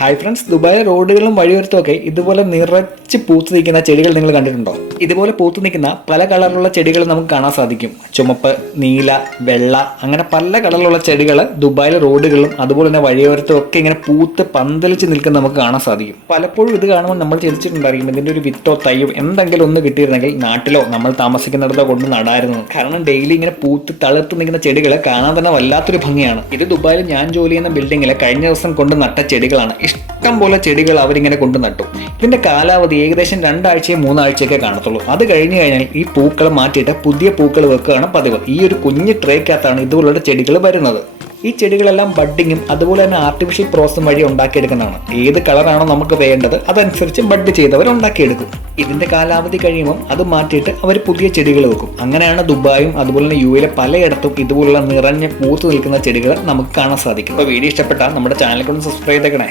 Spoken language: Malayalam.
ഹായ് ഫ്രണ്ട്സ്, ദുബായിലെ റോഡുകളും വഴിയോരത്തുമൊക്കെ ഇതുപോലെ നിറച്ച് പൂത്തു നിൽക്കുന്ന ചെടികൾ നിങ്ങൾ കണ്ടിട്ടുണ്ടോ? ഇതുപോലെ പൂത്തു നിൽക്കുന്ന പല കളറിലുള്ള ചെടികൾ നമുക്ക് കാണാൻ സാധിക്കും. ചുമപ്പ്, നീല, വെള്ള, അങ്ങനെ പല കളറിലുള്ള ചെടികൾ ദുബായിലെ റോഡുകളിലും അതുപോലെ തന്നെ വഴിയോരത്തും ഒക്കെ ഇങ്ങനെ പൂത്ത് പന്തലിച്ച് നിൽക്കുന്ന നമുക്ക് കാണാൻ സാധിക്കും. പലപ്പോഴും ഇത് കാണുമ്പോൾ നമ്മൾ ചിന്തിച്ചിട്ടുണ്ടായിരിക്കും, ഇതിൻ്റെ ഒരു വിത്തോ തയ്യോ എന്തെങ്കിലും ഒന്ന് കിട്ടിയിരുന്നെങ്കിൽ നാട്ടിലോ നമ്മൾ താമസിക്കുന്നിടത്തോ കൊണ്ട് നടായിരുന്നു. കാരണം ഡെയിലി ഇങ്ങനെ പൂത്ത് തളിർത്ത് നിൽക്കുന്ന ചെടികൾ കാണാൻ തന്നെ വല്ലാത്തൊരു ഭംഗിയാണ്. ഇത് ദുബായിൽ ഞാൻ ജോലി ചെയ്യുന്ന ബിൽഡിങ്ങിൽ കഴിഞ്ഞ ദിവസം കൊണ്ട് നട്ട ചെടികളാണ്. ഇഷ്ടം പോലെ ചെടികൾ അവരിങ്ങനെ കൊണ്ടു നട്ടു. ഇതിന്റെ കാലാവധി ഏകദേശം 2 ആഴ്ചയോ 3 ആഴ്ചയൊക്കെ കാണത്തുള്ളൂ. അത് കഴിഞ്ഞ് കഴിഞ്ഞാൽ ഈ പൂക്കൾ മാറ്റിയിട്ട് പുതിയ പൂക്കൾ വെക്കുകയാണ് പതിവ്. ഈ ഒരു കുഞ്ഞു ട്രേക്കകത്താണ് ഇതുപോലുള്ള ചെടികൾ വരുന്നത്. ഈ ചെടികളെല്ലാം ബഡ്ഡിങ്ങും അതുപോലെ തന്നെ ആർട്ടിഫിഷ്യൽ പ്രോസസും വഴി ഉണ്ടാക്കിയെടുക്കുന്നതാണ്. ഏത് കളറാണോ നമുക്ക് വേണ്ടത് അതനുസരിച്ച് ബഡ് ചെയ്തവർ ഉണ്ടാക്കിയെടുക്കും. ഇതിന്റെ കാലാവധി കഴിയുമ്പോൾ അത് മാറ്റിയിട്ട് അവർ പുതിയ ചെടികൾ വെക്കും. അങ്ങനെയാണ് ദുബായും അതുപോലെ തന്നെ യുഎയിലെ പലയിടത്തും ഇതുപോലുള്ള നിറഞ്ഞ പൂത്ത് നിൽക്കുന്ന ചെടികൾ നമുക്ക് കാണാൻ സാധിക്കും. അപ്പോൾ വീഡിയോ ഇഷ്ടപ്പെട്ടാൽ നമ്മുടെ ചാനൽ കൊണ്ട് സബ്സ്ക്രൈബ് ചെയ്തേക്കണേ.